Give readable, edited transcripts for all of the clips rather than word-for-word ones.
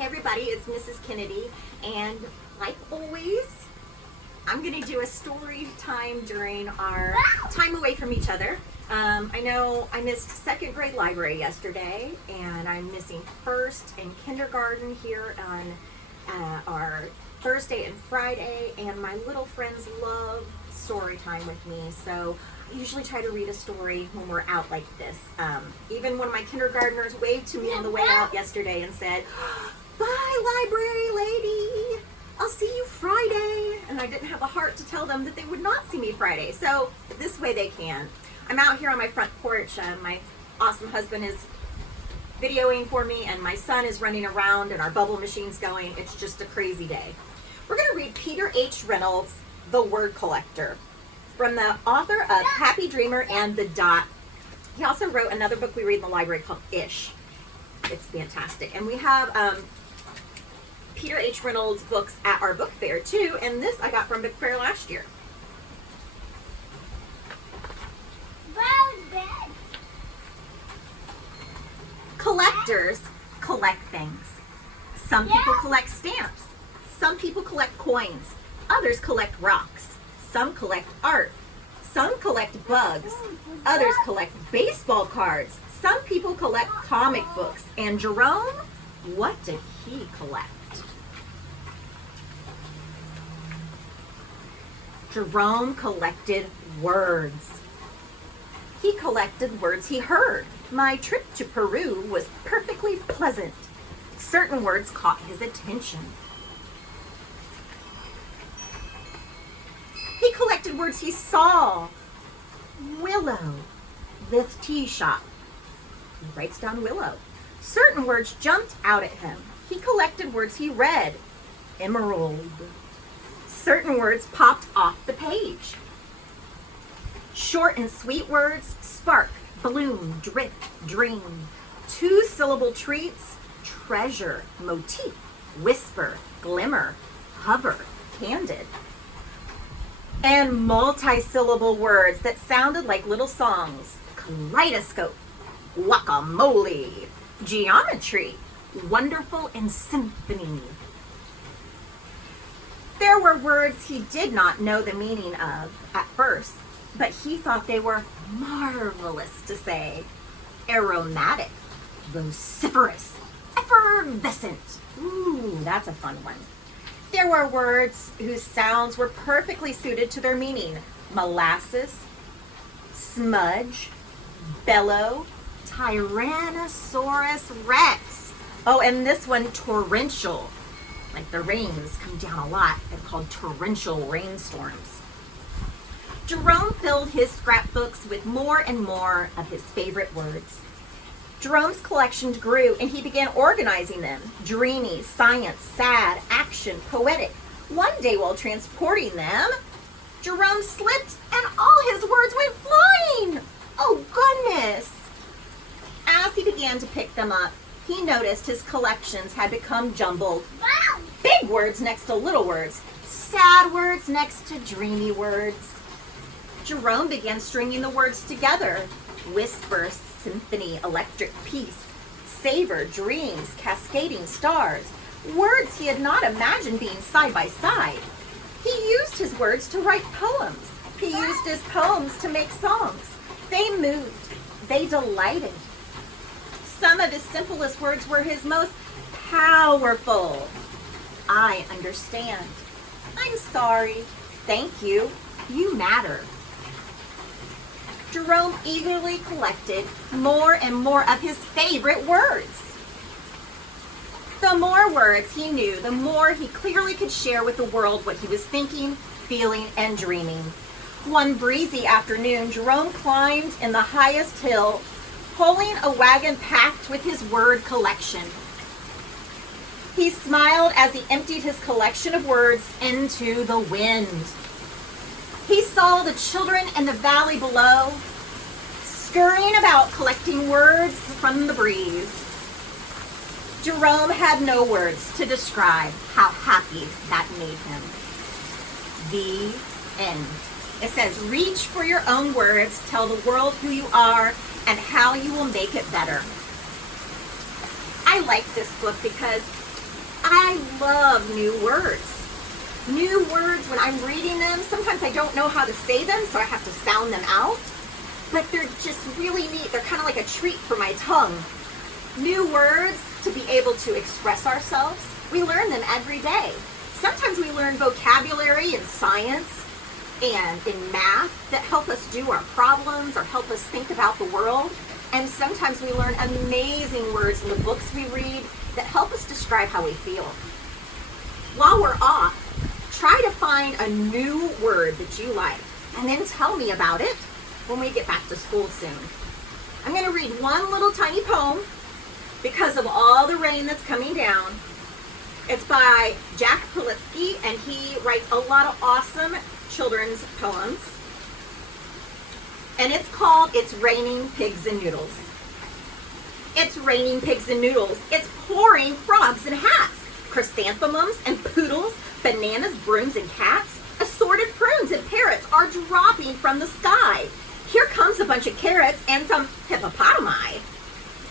Hey everybody, it's Mrs. Kennedy, and like always, I'm going to do a story time during our time away from each other. I know I missed second grade library yesterday, and I'm missing first and kindergarten here on our Thursday and Friday, and my little friends love story time with me, so I usually try to read a story when we're out like this. Even when my kindergartners waved to me on the way out yesterday and said, "Bye, library lady, I'll see you Friday," and I didn't have a heart to tell them that they would not see me Friday, so this way they can. I'm out here on my front porch. My awesome husband is videoing for me, and my son is running around, and our bubble machine's going. It's just a crazy day. We're going to read Peter H. Reynolds' The Word Collector, from the author of Happy Dreamer and The Dot. He also wrote another book we read in the library called Ish. It's fantastic. And we have Peter H. Reynolds books at our book fair too, and this I got from book fair last year. Collectors collect things. Some people collect stamps. Some people collect coins. Others collect rocks. Some collect art. Some collect bugs. Others collect baseball cards. Some people collect comic books. And Jerome, what did he collect? Jerome collected words. He collected words he heard. My trip to Peru was perfectly pleasant. Certain words caught his attention. He collected words he saw. Willow, this tea shop. He writes down willow. Certain words jumped out at him. He collected words he read. Emerald. Certain words popped off the page. Short and sweet words: spark, bloom, drip, dream. Two-syllable treats: treasure, motif, whisper, glimmer, hover, candid. And multi-syllable words that sounded like little songs: kaleidoscope, guacamole, geometry, wonderful, and symphony. There were words he did not know the meaning of at first, but he thought they were marvelous to say. Aromatic, vociferous, effervescent. Ooh, that's a fun one. There were words whose sounds were perfectly suited to their meaning. Molasses, smudge, bellow, Tyrannosaurus Rex. Oh, and this one, torrential. Like the rains come down a lot. They're called torrential rainstorms. Jerome filled his scrapbooks with more and more of his favorite words. Jerome's collection grew, and he began organizing them. Dreamy, science, sad, action, poetic. One day while transporting them, Jerome slipped and all his words went flying. Oh, goodness. As he began to pick them up, he noticed his collections had become jumbled. Big words next to little words. Sad words next to dreamy words. Jerome began stringing the words together. Whisper, symphony, electric peace, savor, dreams, cascading stars. Words he had not imagined being side by side. He used his words to write poems. He used his poems to make songs. They moved. They delighted. Some of his simplest words were his most powerful. I understand. I'm sorry. Thank you. You matter. Jerome eagerly collected more and more of his favorite words. The more words he knew, the more he clearly could share with the world what he was thinking, feeling, and dreaming. One breezy afternoon, Jerome climbed in the highest hill, pulling a wagon packed with his word collection. He smiled as he emptied his collection of words into the wind. He saw the children in the valley below, scurrying about collecting words from the breeze. Jerome had no words to describe how happy that made him. The end. It says, reach for your own words, tell the world who you are and how you will make it better. I like this book because I love new words. New words, when I'm reading them, sometimes I don't know how to say them, so I have to sound them out. But they're just really neat. They're kind of like a treat for my tongue. New words to be able to express ourselves. We learn them every day. Sometimes we learn vocabulary in science and in math that help us do our problems or help us think about the world. And sometimes we learn amazing words in the books we read that help us describe how we feel. While we're off, try to find a new word that you like and then tell me about it when we get back to school soon. I'm going to read one little tiny poem because of all the rain that's coming down. It's by Jack Prelutsky, and he writes a lot of awesome children's poems. And it's called It's Raining Pigs and Noodles. It's raining pigs and noodles. It's pouring frogs and hats, chrysanthemums and poodles, bananas, brooms, and cats. Assorted prunes and parrots are dropping from the sky. Here comes a bunch of carrots and some hippopotami.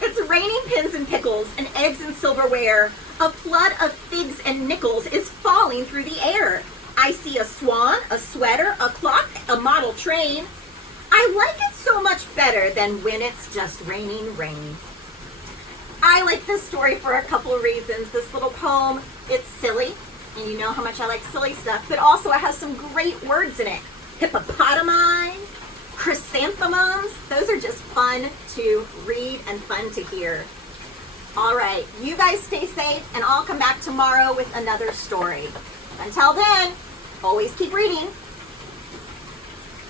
It's raining pins and pickles and eggs and silverware. A flood of figs and nickels is falling through the air. I see a swan, a sweater, a clock, a model train. I like it so much better than when it's just raining rain. I like this story for a couple of reasons. This little poem, it's silly, and you know how much I like silly stuff, but also it has some great words in it. Hippopotami, chrysanthemums, those are just fun to read and fun to hear. All right, you guys stay safe, and I'll come back tomorrow with another story. Until then, always keep reading.